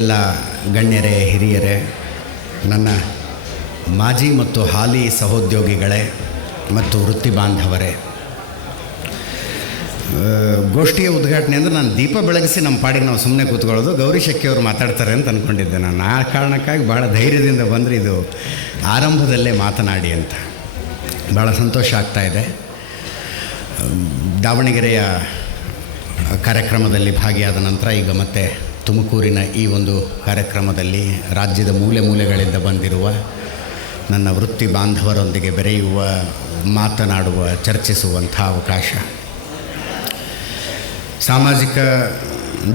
ಎಲ್ಲ ಗಣ್ಯರೇ, ಹಿರಿಯರೇ, ನನ್ನ ಮಾಜಿ ಮತ್ತು ಹಾಲಿ ಸಹೋದ್ಯೋಗಿಗಳೇ ಮತ್ತು ವೃತ್ತಿ ಬಾಂಧವರೇ. ಗೋಷ್ಠಿಯ ಉದ್ಘಾಟನೆ ಅಂದರೆ ನಾನು ದೀಪ ಬೆಳಗಿಸಿ ನಮ್ಮ ಪಾಡಿಗೆ ನಾವು ಸುಮ್ಮನೆ ಕೂತ್ಕೊಳ್ಳೋದು. ಗೌರಿ ಶೆಕ್ಕಿಯವರು ಮಾತಾಡ್ತಾರೆ ಅಂತ ಅಂದ್ಕೊಂಡಿದ್ದೆ ನಾನು. ಆ ಕಾರಣಕ್ಕಾಗಿ ಭಾಳ ಧೈರ್ಯದಿಂದ ಬಂದರೆ ಇದು ಆರಂಭದಲ್ಲೇ ಮಾತನಾಡಿ ಅಂತ. ಭಾಳ ಸಂತೋಷ ಆಗ್ತಾ ಇದೆ. ದಾವಣಗೆರೆಯ ಕಾರ್ಯಕ್ರಮದಲ್ಲಿ ಭಾಗಿಯಾದ ನಂತರ ಈಗ ಮತ್ತೆ ತುಮಕೂರಿನ ಈ ಒಂದು ಕಾರ್ಯಕ್ರಮದಲ್ಲಿ ರಾಜ್ಯದ ಮೂಲೆ ಮೂಲೆಗಳಿಂದ ಬಂದಿರುವ ನನ್ನ ವೃತ್ತಿ ಬಾಂಧವರೊಂದಿಗೆ ಬೆರೆಯುವ, ಮಾತನಾಡುವ, ಚರ್ಚಿಸುವಂಥ ಅವಕಾಶ. ಸಾಮಾಜಿಕ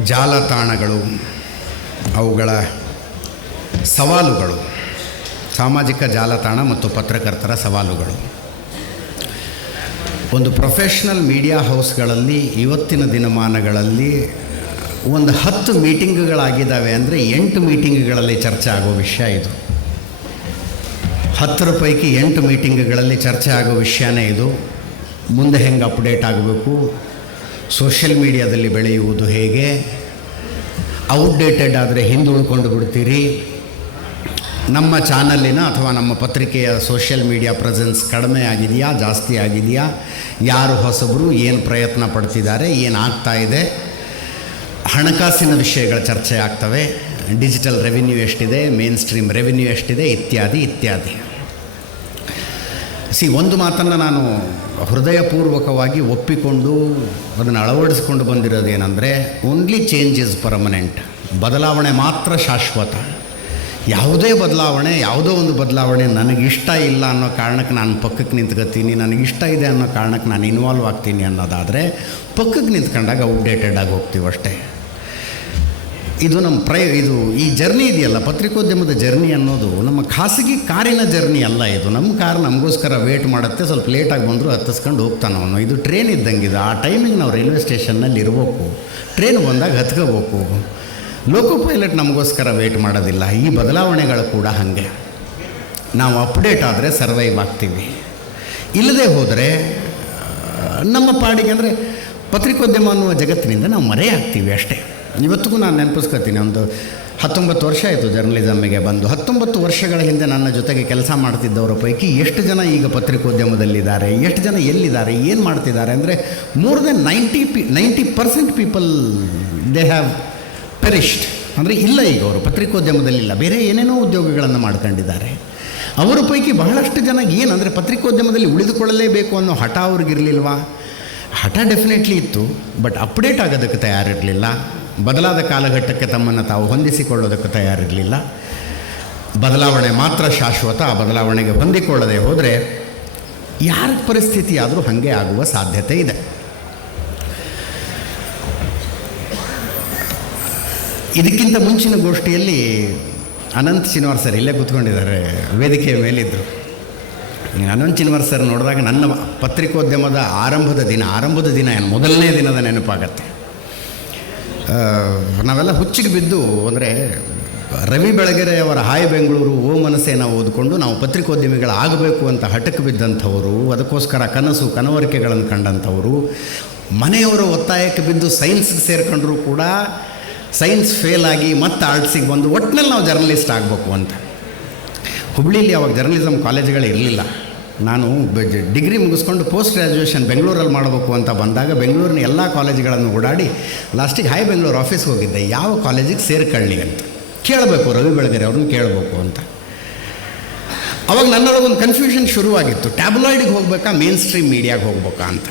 ಜಾಲತಾಣಗಳು, ಅವುಗಳ ಸವಾಲುಗಳು, ಸಾಮಾಜಿಕ ಜಾಲತಾಣ ಮತ್ತು ಪತ್ರಕರ್ತರ ಸವಾಲುಗಳು. ಒಂದು ಪ್ರೊಫೆಷ್ನಲ್ ಮೀಡಿಯಾ ಹೌಸ್ಗಳಲ್ಲಿ ಇವತ್ತಿನ ದಿನಮಾನಗಳಲ್ಲಿ ಒಂದು ಹತ್ತು ಮೀಟಿಂಗ್ಗಳಾಗಿದ್ದಾವೆ ಅಂದರೆ ಎಂಟು ಮೀಟಿಂಗ್ಗಳಲ್ಲಿ ಚರ್ಚೆ ಆಗೋ ವಿಷಯ ಇದು. ಹತ್ತರ ಪೈಕಿ ಎಂಟು ಮೀಟಿಂಗ್ಗಳಲ್ಲಿ ಚರ್ಚೆ ಆಗೋ ವಿಷಯನೇ ಇದು. ಮುಂದೆ ಹೆಂಗೆ ಅಪ್ಡೇಟ್ ಆಗಬೇಕು? ಸೋಷಿಯಲ್ ಮೀಡಿಯಾದಲ್ಲಿ ಬೆಳೆಯುವುದು ಹೇಗೆ? ಔಟ್ಡೇಟೆಡ್ ಆದರೆ ಹಿಂದುಳ್ಕೊಂಡು ಬಿಡ್ತೀರಿ? ನಮ್ಮ ಚಾನಲಿನ ಅಥವಾ ನಮ್ಮ ಪತ್ರಿಕೆಯ ಸೋಷಿಯಲ್ ಮೀಡಿಯಾ ಪ್ರೆಸೆನ್ಸ್ ಕಡಿಮೆ ಆಗಿದೆಯಾ? ಜಾಸ್ತಿ ಆಗಿದೆಯಾ? ಯಾರು ಹೊಸಬರು? ಏನು ಪ್ರಯತ್ನ ಪಡ್ತಿದ್ದಾರೆ? ಏನು ಆಗ್ತಾ ಇದೆ? ಹಣಕಾಸಿನ ವಿಷಯಗಳ ಚರ್ಚೆ ಆಗ್ತವೆ. ಡಿಜಿಟಲ್ ರೆವಿನ್ಯೂ ಎಷ್ಟಿದೆ, ಮೇನ್ ಸ್ಟ್ರೀಮ್ ರೆವಿನ್ಯೂ ಎಷ್ಟಿದೆ, ಇತ್ಯಾದಿ ಇತ್ಯಾದಿ. ಸಿ, ಒಂದು ಮಾತನ್ನು ನಾನು ಹೃದಯಪೂರ್ವಕವಾಗಿ ಒಪ್ಪಿಕೊಂಡು, ಅದನ್ನು ಅಳವಡಿಸಿಕೊಂಡು ಬಂದಿರೋದು ಏನಂದರೆ ಓನ್ಲಿ ಚೇಂಜ್ ಇಸ್ ಪರ್ಮನೆಂಟ್ ಬದಲಾವಣೆ ಮಾತ್ರ ಶಾಶ್ವತ. ಯಾವುದೇ ಬದಲಾವಣೆ, ಯಾವುದೋ ಒಂದು ಬದಲಾವಣೆ ನನಗಿಷ್ಟ ಇಲ್ಲ ಅನ್ನೋ ಕಾರಣಕ್ಕೆ ನಾನು ಪಕ್ಕಕ್ಕೆ ನಿಂತ್ಕೋತೀನಿ, ನನಗಿಷ್ಟ ಇದೆ ಅನ್ನೋ ಕಾರಣಕ್ಕೆ ನಾನು ಇನ್ವಾಲ್ವ್ ಆಗ್ತೀನಿ ಅನ್ನೋದಾದರೆ, ಪಕ್ಕಕ್ಕೆ ನಿಂತ್ಕೊಂಡಾಗ ಅಪ್ಡೇಟೆಡ್ ಆಗಿ ಹೋಗ್ತೀವಿ ಅಷ್ಟೇ ಇದು ನಮ್ಮ ಪ್ರಯ, ಇದು ಈ ಜರ್ನಿ ಇದೆಯಲ್ಲ, ಪತ್ರಿಕೋದ್ಯಮದ ಜರ್ನಿ ಅನ್ನೋದು ನಮ್ಮ ಖಾಸಗಿ ಕಾರಿನ ಜರ್ನಿ ಅಲ್ಲ ಇದು. ನಮ್ಮ ಕಾರ್ ನಮಗೋಸ್ಕರ ವೇಟ್ ಮಾಡುತ್ತೆ, ಸ್ವಲ್ಪ ಲೇಟಾಗಿ ಬಂದರೂ ಹತ್ತಿಸ್ಕೊಂಡು ಹೋಗ್ತಾನೆ ಅವನು. ಇದು ಟ್ರೈನ್ ಇದ್ದಂಗಿದೆ ಆ ಟೈಮಿಗೆ ನಾವು ರೈಲ್ವೆ ಸ್ಟೇಷನ್ನಲ್ಲಿ ಇರಬೇಕು. ಟ್ರೈನ್ ಬಂದಾಗ ಹತ್ಕೋಬೇಕು. ಲೋಕೋ ಪೈಲಟ್ ನಮಗೋಸ್ಕರ ವೇಟ್ ಮಾಡೋದಿಲ್ಲ. ಈ ಬದಲಾವಣೆಗಳು ಕೂಡ ಹಾಗೆ. ನಾವು ಅಪ್ಡೇಟ್ ಆದರೆ ಸರ್ವೈವ್ ಆಗ್ತೀವಿ. ಇಲ್ಲದೆ ಹೋದರೆ ನಮ್ಮ ಪಾಡಿಗೆ ಅಂದರೆ ಪತ್ರಿಕೋದ್ಯಮ ಅನ್ನುವ ಜಗತ್ತಿನಿಂದ ನಾವು ಮರೆಯಾಗ್ತೀವಿ ಅಷ್ಟೇ. ಇವತ್ತಿಗೂ ನಾನು ನೆನಪಿಸ್ಕೊತೀನಿ, ಒಂದು ಹತ್ತೊಂಬತ್ತು ವರ್ಷ ಆಯಿತು ಜರ್ನಲಿಸಮ್ಗೆ ಬಂದು. ಹತ್ತೊಂಬತ್ತು ವರ್ಷಗಳ ಹಿಂದೆ ನನ್ನ ಜೊತೆಗೆ ಕೆಲಸ ಮಾಡ್ತಿದ್ದವರ ಪೈಕಿ ಎಷ್ಟು ಜನ ಈಗ ಪತ್ರಿಕೋದ್ಯಮದಲ್ಲಿದ್ದಾರೆ, ಎಷ್ಟು ಜನ ಎಲ್ಲಿದ್ದಾರೆ, ಏನು ಮಾಡ್ತಿದ್ದಾರೆ ಅಂದರೆ more than ninety p ninety percent people they have perished ಅಂದರೆ ಇಲ್ಲ ಈಗ ಅವರು ಪತ್ರಿಕೋದ್ಯಮದಲ್ಲಿಲ್ಲ ಬೇರೆ ಏನೇನೋ ಉದ್ಯೋಗಗಳನ್ನು ಮಾಡ್ಕೊಂಡಿದ್ದಾರೆ. ಅವರ ಪೈಕಿ ಬಹಳಷ್ಟು ಜನ ಏನಂದರೆ ಪತ್ರಿಕೋದ್ಯಮದಲ್ಲಿ ಉಳಿದುಕೊಳ್ಳಲೇಬೇಕು ಅನ್ನೋ ಹಠ ಅವ್ರಿಗಿರಲಿಲ್ವಾ? ಹಠ ಡೆಫಿನೆಟ್ಲಿ ಇತ್ತು ಬಟ್ ಅಪ್ಡೇಟ್ ಆಗೋದಕ್ಕೆ ತಯಾರಿರಲಿಲ್ಲ. ಬದಲಾದ ಕಾಲಘಟ್ಟಕ್ಕೆ ತಮ್ಮನ್ನು ತಾವು ಹೊಂದಿಸಿಕೊಳ್ಳೋದಕ್ಕೆ ತಯಾರಿರಲಿಲ್ಲ. ಬದಲಾವಣೆ ಮಾತ್ರ ಶಾಶ್ವತ, ಆ ಬದಲಾವಣೆಗೆ ಹೊಂದಿಕೊಳ್ಳದೆ ಹೋದರೆ ಯಾರ ಪರಿಸ್ಥಿತಿ ಆದರೂ ಹಾಗೆ ಆಗುವ ಸಾಧ್ಯತೆ ಇದೆ. ಇದಕ್ಕಿಂತ ಮುಂಚಿನ ಗೋಷ್ಠಿಯಲ್ಲಿ ಅನಂತ್ ಚಿನ್ವಾರ್ ಸರ್ ಇಲ್ಲೇ ಕೂತ್ಕೊಂಡಿದ್ದಾರೆ, ವೇದಿಕೆಯ ಮೇಲಿದ್ದರು ಅನಂತ್ ಚಿನ್ವಾರ್ ಸರ್ ನೋಡಿದಾಗ ನನ್ನ ಪತ್ರಿಕೋದ್ಯಮದ ಆರಂಭದ ದಿನ ಆರಂಭದ ದಿನ ಮೊದಲನೇ ದಿನದ ನೆನಪಾಗತ್ತೆ. ನಾವೆಲ್ಲ ಹುಚ್ಚಿಗೆ ಬಿದ್ದು, ಅಂದರೆ ರವಿ ಬೆಳಗೆರೆಯವರ ಹಾಯ್ ಬೆಂಗಳೂರು, ಓ ಮನಸ್ಸೇನ ಓದಿಕೊಂಡು ನಾವು ಪತ್ರಿಕೋದ್ಯಮಿಗಳಾಗಬೇಕು ಅಂತ ಹಠಕ್ಕೆ ಬಿದ್ದಂಥವರು, ಅದಕ್ಕೋಸ್ಕರ ಕನಸು ಕನವರಿಕೆಗಳನ್ನು ಕಂಡಂಥವರು, ಮನೆಯವರ ಒತ್ತಾಯಕ್ಕೆ ಬಿದ್ದು ಸೈನ್ಸ್ಗೆ ಸೇರ್ಕೊಂಡ್ರೂ ಕೂಡ ಸೈನ್ಸ್ ಫೇಲ್ ಆಗಿ ಮತ್ತೆ ಆರ್ಟ್ಸಿಗೆ ಬಂದು ಒಟ್ಟಿನಲ್ಲಿ ನಾವು ಜರ್ನಲಿಸ್ಟ್ ಆಗಬೇಕು ಅಂತ. ಹುಬ್ಳಿಲಿ ಅವಾಗ ಜರ್ನಲಿಸಮ್ ಕಾಲೇಜುಗಳು ಇರಲಿಲ್ಲ. ನಾನು ಡಿಗ್ರಿ ಮುಗಿಸ್ಕೊಂಡು ಪೋಸ್ಟ್ ಗ್ರ್ಯಾಜುಯೇಷನ್ ಬೆಂಗಳೂರಲ್ಲಿ ಮಾಡಬೇಕು ಅಂತ ಬಂದಾಗ ಬೆಂಗಳೂರಿನ ಎಲ್ಲ ಕಾಲೇಜುಗಳನ್ನು ಓಡಾಡಿ ಲಾಸ್ಟಿಗೆ ಹೈ ಬೆಂಗಳೂರು ಆಫೀಸ್ಗೆ ಹೋಗಿದ್ದೆ. ಯಾವ ಕಾಲೇಜಿಗೆ ಸೇರ್ಕೊಳ್ಳಿ ಅಂತ. ಕೇಳಬೇಕು ರವಿ ಬೆಳಗೆರೆ ಅವ್ರನ್ನ ಕೇಳಬೇಕು ಅಂತ. ಅವಾಗ ನನ್ನೊಳಗೊಂದು ಕನ್ಫ್ಯೂಷನ್ ಶುರುವಾಗಿತ್ತು. ಟ್ಯಾಬ್ಲಾಯ್ಡಿಗೆ ಹೋಗ್ಬೇಕಾ ಮೇನ್ ಸ್ಟ್ರೀಮ್ ಮೀಡಿಯಾಗೆ ಹೋಗ್ಬೇಕಾ ಅಂತ.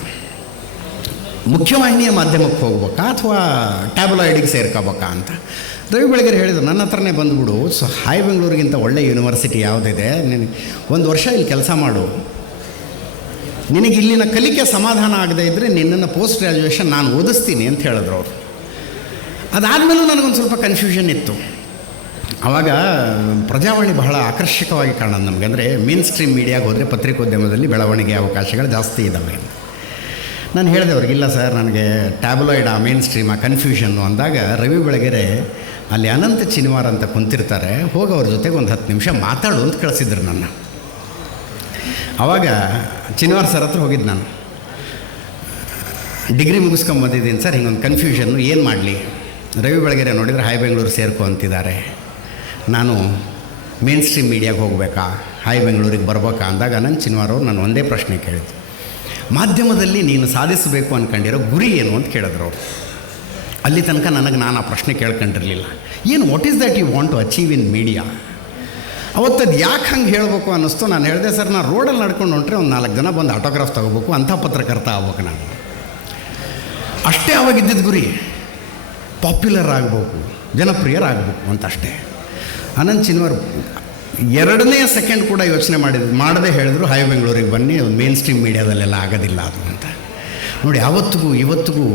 ಮುಖ್ಯವಾಹಿನಿಯ ಮಾಧ್ಯಮಕ್ಕೆ ಹೋಗ್ಬೇಕಾ ಅಥವಾ ಟ್ಯಾಬ್ಲಾಯ್ಡಿಗೆ ಸೇರ್ಕೋಬೇಕಾ ಅಂತ. ರವಿ ಬೆಳಗೆರೆ ಹೇಳಿದ್ರು, ನನ್ನ ಹತ್ರನೇ ಬಂದುಬಿಡು. ಸೊ, ಹಾಯ್ ಬೆಂಗಳೂರಿಗಿಂತ ಒಳ್ಳೆ ಯೂನಿವರ್ಸಿಟಿ ಯಾವುದಿದೆ? ನಿನಗೆ ಒಂದು ವರ್ಷ ಇಲ್ಲಿ ಕೆಲಸ ಮಾಡು. ನಿನಗೆ ಇಲ್ಲಿನ ಕಲಿಕೆ ಸಮಾಧಾನ ಆಗದೇ ಇದ್ದರೆ ನಿನ್ನನ್ನು ಪೋಸ್ಟ್ ಗ್ರ್ಯಾಜುಯೇಷನ್ ನಾನು ಓದಿಸ್ತೀನಿ ಅಂತ ಹೇಳಿದ್ರು ಅವರು. ಅದಾದಮೇಲೂ ನನಗೊಂದು ಸ್ವಲ್ಪ ಕನ್ಫ್ಯೂಷನ್ ಇತ್ತು. ಆವಾಗ ಪ್ರಜಾವಾಣಿ ಬಹಳ ಆಕರ್ಷಕವಾಗಿ ಕಾಣೋದು ನಮಗೆ. ಅಂದರೆ ಮೇನ್ ಸ್ಟ್ರೀಮ್ ಮೀಡಿಯಾಗೆ ಹೋದರೆ ಪತ್ರಿಕೋದ್ಯಮದಲ್ಲಿ ಬೆಳವಣಿಗೆ ಅವಕಾಶಗಳು ಜಾಸ್ತಿ ಇದ್ದಾವೆ ನಾನು ಹೇಳಿದೆ ಅವ್ರಿಗಿಲ್ಲ ಸರ್, ನನಗೆ ಟ್ಯಾಬ್ಲಾಯ್ಡ್ ಆ ಮೇನ್ ಸ್ಟ್ರೀಮ್, ಆ ಕನ್ಫ್ಯೂಷನ್ನು ಅಂದಾಗ ರವಿ ಬೆಳಗೆರೆ ಅಲ್ಲಿ ಅನಂತ ಚಿನಿವಾರ್ ಅಂತ ಕುಂತಿರ್ತಾರೆ, ಹೋಗಿ ಅವ್ರ ಜೊತೆಗೆ ಒಂದು ಹತ್ತು ನಿಮಿಷ ಮಾತಾಡು ಅಂತ ಕಳಿಸಿದ್ರು ನನ್ನ. ಆವಾಗ ಚಿನಿವಾರ್ ಸರ್ ಹತ್ರ ಹೋಗಿದ್ದು ನಾನು. ಡಿಗ್ರಿ ಮುಗಿಸ್ಕೊಂಬಂದಿದ್ದೀನಿ ಸರ್, ಹಿಂಗೊಂದು ಕನ್ಫ್ಯೂಷನ್ನು ಏನು ಮಾಡಲಿ? ರವಿ ಬೆಳಗೆರೆ ನೋಡಿದರೆ ಹೈ ಬೆಂಗಳೂರು ಸೇರ್ಕೊ ಅಂತಿದ್ದಾರೆ. ನಾನು ಮೇನ್ ಸ್ಟ್ರೀಮ್ ಮೀಡಿಯಾಗೆ ಹೋಗಬೇಕಾ? ಹೈ ಬೆಂಗಳೂರಿಗೆ ಬರ್ಬೇಕಾ? ಅಂದಾಗ ಅನಂತ್ ಚಿನ್ವಾರವ್ರು ನಾನು ಒಂದೇ ಪ್ರಶ್ನೆ ಕೇಳಿದ್ದು ಮಾಧ್ಯಮದಲ್ಲಿ ನೀನು ಸಾಧಿಸಬೇಕು ಅಂದ್ಕೊಂಡಿರೋ ಗುರಿ ಏನು ಅಂತ ಕೇಳಿದ್ರು ಅವರು. ಅಲ್ಲಿ ತನಕ ನನಗೆ ನಾನು ಆ ಪ್ರಶ್ನೆ ಕೇಳ್ಕೊಂಡಿರಲಿಲ್ಲ. ಏನು what is that you want to achieve in media ಅವತ್ತದು ಯಾಕೆ ಹಂಗೆ ಹೇಳಬೇಕು ಅನ್ನಿಸ್ತು? ನಾನು ಹೇಳಿದೆ, ಸರ್ ನಾನು ರೋಡಲ್ಲಿ ನಡ್ಕೊಂಡು ಹೊಂಟ್ರೆ ಒಂದು ನಾಲ್ಕು ಜನ ಬಂದು ಆಟೋಗ್ರಾಫ್ ತೊಗೋಬೇಕು ಅಂಥ ಪತ್ರಕರ್ತ ಆಗ್ಬೇಕು ನಾನು. ಅಷ್ಟೇ ಅವಾಗಿದ್ದಿದ್ದು ಗುರಿ. ಪಾಪ್ಯುಲರ್ ಆಗಬೇಕು, ಜನಪ್ರಿಯರಾಗಬೇಕು ಅಂತ ಅಷ್ಟೇ ಅನಂತ್ ಚಿನ್ವರ್ ಎರಡನೇ ಸೆಕೆಂಡ್ ಕೂಡ ಯೋಚನೆ ಮಾಡಿದ್ರು ಮಾಡದೆ ಹೇಳಿದ್ರು ಹೈ ಬೆಂಗಳೂರಿಗೆ ಬನ್ನಿ ಮೇನ್ ಸ್ಟ್ರೀಮ್ ಮೀಡಿಯಾದಲ್ಲೆಲ್ಲ ಆಗೋದಿಲ್ಲ ಅದು ಅಂತ. ನೋಡಿ ಯಾವತ್ತಿಗೂ ಇವತ್ತಿಗೂ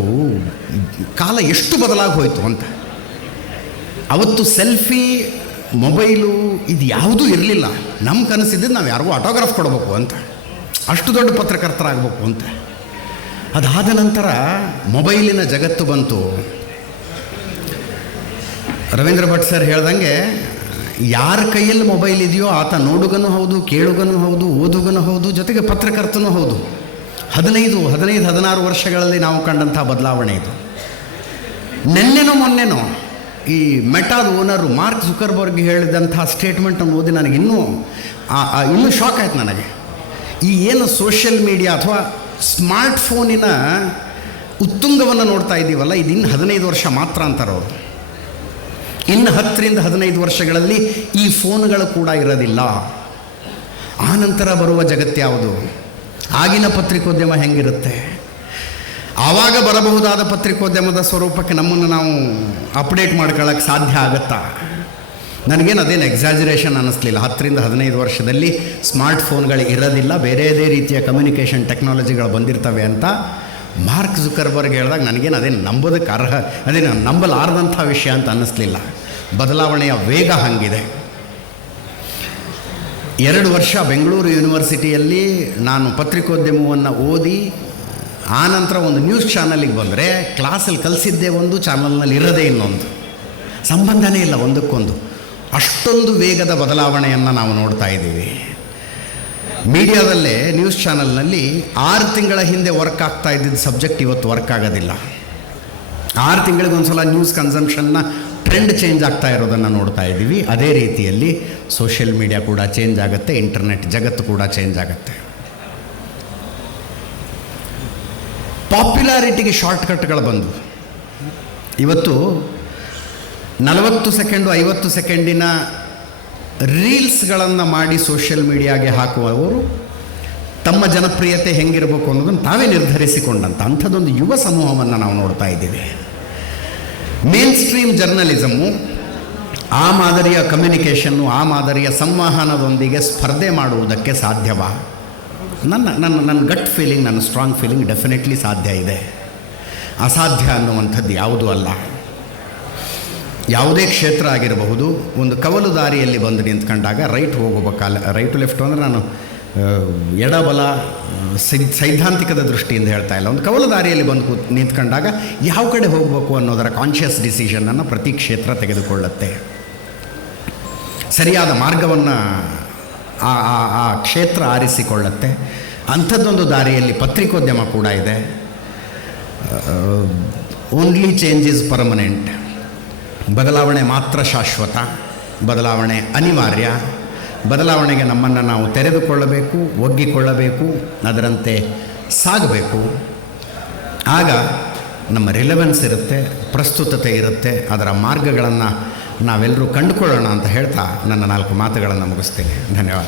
ಕಾಲ ಎಷ್ಟು ಬದಲಾಗಿ ಹೋಯಿತು ಅಂತ. ಅವತ್ತು ಸೆಲ್ಫಿ, ಮೊಬೈಲು ಇದು ಯಾವುದೂ ಇರಲಿಲ್ಲ. ನಮ್ಮ ಕನಸಿದ್ದು ನಾವು ಯಾರಿಗೂ ಆಟೋಗ್ರಾಫ್ ಕೊಡಬೇಕು ಅಂತ. ಅಷ್ಟು ದೊಡ್ಡ ಪತ್ರಕರ್ತರಾಗಬೇಕು ಅಂತ. ಅದಾದ ನಂತರ ಮೊಬೈಲಿನ ಜಗತ್ತು ಬಂತು. ರವೀಂದ್ರ ಭಟ್ ಸರ್ ಹೇಳ್ದಂಗೆ ಯಾರ ಕೈಯಲ್ಲಿ ಮೊಬೈಲ್ ಇದೆಯೋ ಆತ ನೋಡುಗನೂ ಹೌದು, ಕೇಳುಗನೂ ಹೌದು, ಓದುಗನೂ ಹೌದು, ಜೊತೆಗೆ ಪತ್ರಕರ್ತನೂ ಹೌದು. ಹದಿನೈದು ಹದಿನೈದು, ಹದಿನಾರು ವರ್ಷಗಳಲ್ಲಿ ನಾವು ಕಂಡಂಥ ಬದಲಾವಣೆ ಇದು. ನಿನ್ನೆನೋ ಮೊನ್ನೆನೋ ಈ ಮೆಟಾದ ಓನರು ಮಾರ್ಕ್ ಜುಕರ್ಬರ್ಗ್ ಹೇಳಿದಂಥ ಸ್ಟೇಟ್ಮೆಂಟನ್ನು ಓದಿ ನನಗೆ ಇನ್ನೂ ಇನ್ನೂ ಶಾಕ್ ಆಯ್ತು ನನಗೆ. ಈ ಏನು ಸೋಷಿಯಲ್ ಮೀಡಿಯಾ ಅಥವಾ ಸ್ಮಾರ್ಟ್ ಫೋನಿನ ಉತ್ತುಂಗವನ್ನು ನೋಡ್ತಾ ಇದ್ದೀವಲ್ಲ ಇದು ಇನ್ನು ಹದಿನೈದು ವರ್ಷ ಮಾತ್ರ ಅಂತಾರೆ ಅವರು ಇನ್ನು ಹತ್ತರಿಂದ ಹದಿನೈದು ವರ್ಷಗಳಲ್ಲಿ ಈ ಫೋನ್ಗಳು ಕೂಡ ಇರೋದಿಲ್ಲ. ಆ ನಂತರ ಬರುವ ಜಗತ್ತು ಯಾವುದು? ಆಗಿನ ಪತ್ರಿಕೋದ್ಯಮ ಹೆಂಗಿರುತ್ತೆ? ಆವಾಗ ಬರಬಹುದಾದ ಪತ್ರಿಕೋದ್ಯಮದ ಸ್ವರೂಪಕ್ಕೆ ನಮ್ಮನ್ನು ನಾವು ಅಪ್ಡೇಟ್ ಮಾಡ್ಕೊಳ್ಳೋಕ್ಕೆ ಸಾಧ್ಯ ಆಗುತ್ತಾ? ನನಗೇನು ಅದೇನು ಎಕ್ಸಾಜರೇಷನ್ ಅನ್ನಿಸ್ಲಿಲ್ಲ. ಹತ್ತರಿಂದ ಹದಿನೈದು ವರ್ಷದಲ್ಲಿ ಸ್ಮಾರ್ಟ್ ಫೋನ್ಗಳು ಇರೋದಿಲ್ಲ. ಬೇರೆದೇ ರೀತಿಯ ಕಮ್ಯುನಿಕೇಷನ್ ಟೆಕ್ನಾಲಜಿಗಳು ಬಂದಿರ್ತವೆ ಅಂತ ಮಾರ್ಕ್ ಜುಕರ್ಬರ್ಗ್ ಹೇಳಿದಾಗ ನನಗೇನು ಅದೇನು ನಂಬೋದಕ್ಕೆ ಅರ್ಹ ಅದೇನು ನಂಬಲಾರದಂಥ ವಿಷಯ ಅಂತ ಅನ್ನಿಸ್ಲಿಲ್ಲ. ಬದಲಾವಣೆಯ ವೇಗ ಹಾಗಿದೆ. ಎರಡು ವರ್ಷ ಬೆಂಗಳೂರು ಯೂನಿವರ್ಸಿಟಿಯಲ್ಲಿ ನಾನು ಪತ್ರಿಕೋದ್ಯಮವನ್ನು ಓದಿ ಆನಂತರ ಒಂದು ನ್ಯೂಸ್ ಚಾನಲಿಗೆ ಬಂದರೆ ಕ್ಲಾಸಲ್ಲಿ ಕಲಿಸಿದ್ದೇ ಒಂದು ಚಾನಲ್ನಲ್ಲಿ ಇರದೇ ಇನ್ನೊಂದು. ಸಂಬಂಧನೇ ಇಲ್ಲ ಒಂದಕ್ಕೊಂದು. ಅಷ್ಟೊಂದು ವೇಗದ ಬದಲಾವಣೆಯನ್ನು ನಾವು ನೋಡ್ತಾ ಇದ್ದೀವಿ. ಮೀಡಿಯಾದಲ್ಲೇ ನ್ಯೂಸ್ ಚಾನಲ್ನಲ್ಲಿ ಆರು ತಿಂಗಳ ಹಿಂದೆ ವರ್ಕ್ ಆಗ್ತಾ ಇದ್ದಿದ್ದ ಸಬ್ಜೆಕ್ಟ್ ಇವತ್ತು ವರ್ಕ್ ಆಗೋದಿಲ್ಲ. ಆರು ತಿಂಗಳಿಗೊಂದು ಸಲ ನ್ಯೂಸ್ ಕನ್ಸಂಪ್ಷನ್ನ ಟ್ರೆಂಡ್ ಚೇಂಜ್ ಆಗ್ತಾ ಇರೋದನ್ನು ನೋಡ್ತಾ ಇದ್ದೀವಿ. ಅದೇ ರೀತಿಯಲ್ಲಿ ಸೋಷಿಯಲ್ ಮೀಡಿಯಾ ಕೂಡ ಚೇಂಜ್ ಆಗುತ್ತೆ ಇಂಟರ್ನೆಟ್ ಜಗತ್ತು ಕೂಡ ಚೇಂಜ್ ಆಗುತ್ತೆ. ಪಾಪ್ಯುಲಾರಿಟಿಗೆ ಶಾರ್ಟ್ಕಟ್ಗಳು ಬಂದವು. ಇವತ್ತು ನಲವತ್ತು ಸೆಕೆಂಡು ಐವತ್ತು ಸೆಕೆಂಡಿನ ರೀಲ್ಸ್ಗಳನ್ನು ಮಾಡಿ ಸೋಷಿಯಲ್ ಮೀಡಿಯಾಗೆ ಹಾಕುವವರು ತಮ್ಮ ಜನಪ್ರಿಯತೆ ಹೆಂಗಿರಬೇಕು ಅನ್ನೋದನ್ನು ತಾವೇ ನಿರ್ಧರಿಸಿಕೊಂಡಂಥ ಅಂಥದ್ದೊಂದು ಯುವ ಸಮೂಹವನ್ನು ನಾವು ನೋಡ್ತಾ ಇದ್ದೀವಿ. ಮೇನ್ ಸ್ಟ್ರೀಮ್ ಜರ್ನಲಿಸಮು ಆ ಮಾದರಿಯ ಕಮ್ಯುನಿಕೇಷನ್ನು ಆ ಮಾದರಿಯ ಸಂವಹನದೊಂದಿಗೆ ಸ್ಪರ್ಧೆ ಮಾಡುವುದಕ್ಕೆ ಸಾಧ್ಯವಾ? ನನ್ನ ನನ್ನ ನನ್ನ ಗಟ್ ಫೀಲಿಂಗ್ ನನ್ನ ಸ್ಟ್ರಾಂಗ್ ಫೀಲಿಂಗ್ ಡೆಫಿನೆಟ್ಲಿ ಸಾಧ್ಯ ಇದೆ. ಅಸಾಧ್ಯ ಅನ್ನುವಂಥದ್ದು ಯಾವುದೂ ಅಲ್ಲ. ಯಾವುದೇ ಕ್ಷೇತ್ರ ಆಗಿರಬಹುದು, ಒಂದು ಕವಲು ದಾರಿಯಲ್ಲಿ ಬಂದು ನಿಂತ್ಕೊಂಡಾಗ ರೈಟ್ ಹೋಗಬೇಕಲ್ಲ ರೈಟು ಲೆಫ್ಟು ಅಂದರೆ ನಾನು ಎಡಬಲ ಸೈದ್ಧಾಂತಿಕದ ದೃಷ್ಟಿಯಿಂದ ಹೇಳ್ತಾ ಇಲ್ಲ. ಒಂದು ಕವಲ ದಾರಿಯಲ್ಲಿ ಬಂದು ಕೂತ್ ನಿಂತ್ಕೊಂಡಾಗ ಯಾವ ಕಡೆ ಹೋಗಬೇಕು ಅನ್ನೋದರ ಕಾನ್ಷಿಯಸ್ ಡಿಸಿಷನನ್ನು ಪ್ರತಿ ಕ್ಷೇತ್ರ ತೆಗೆದುಕೊಳ್ಳುತ್ತೆ. ಸರಿಯಾದ ಮಾರ್ಗವನ್ನು ಆ- ಆ ಕ್ಷೇತ್ರ ಆರಿಸಿಕೊಳ್ಳುತ್ತೆ. ಅಂಥದ್ದೊಂದು ದಾರಿಯಲ್ಲಿ ಪತ್ರಿಕೋದ್ಯಮ ಕೂಡ ಇದೆ. ಓನ್ಲಿ ಚೇಂಜ್ ಇಸ್ ಪರ್ಮನೆಂಟ್ ಬದಲಾವಣೆ ಮಾತ್ರ ಶಾಶ್ವತ. ಬದಲಾವಣೆ ಅನಿವಾರ್ಯ. ಬದಲಾವಣೆಗೆ ನಮ್ಮನ್ನು ನಾವು ತೆರೆದುಕೊಳ್ಳಬೇಕು, ಒಗ್ಗಿಕೊಳ್ಳಬೇಕು, ಅದರಂತೆ ಸಾಗಬೇಕು. ಆಗ ನಮ್ಮ ರಿಲೆವೆನ್ಸ್ ಇರುತ್ತೆ, ಪ್ರಸ್ತುತತೆ ಇರುತ್ತೆ, ಅದರ ಮಾರ್ಗಗಳನ್ನು ನಾವೆಲ್ಲರೂ ಕಂಡುಕೊಳ್ಳೋಣ ಅಂತ ಹೇಳ್ತಾ ನನ್ನ ನಾಲ್ಕು ಮಾತುಗಳನ್ನು ಮುಗಿಸ್ತೇನೆ. ಧನ್ಯವಾದ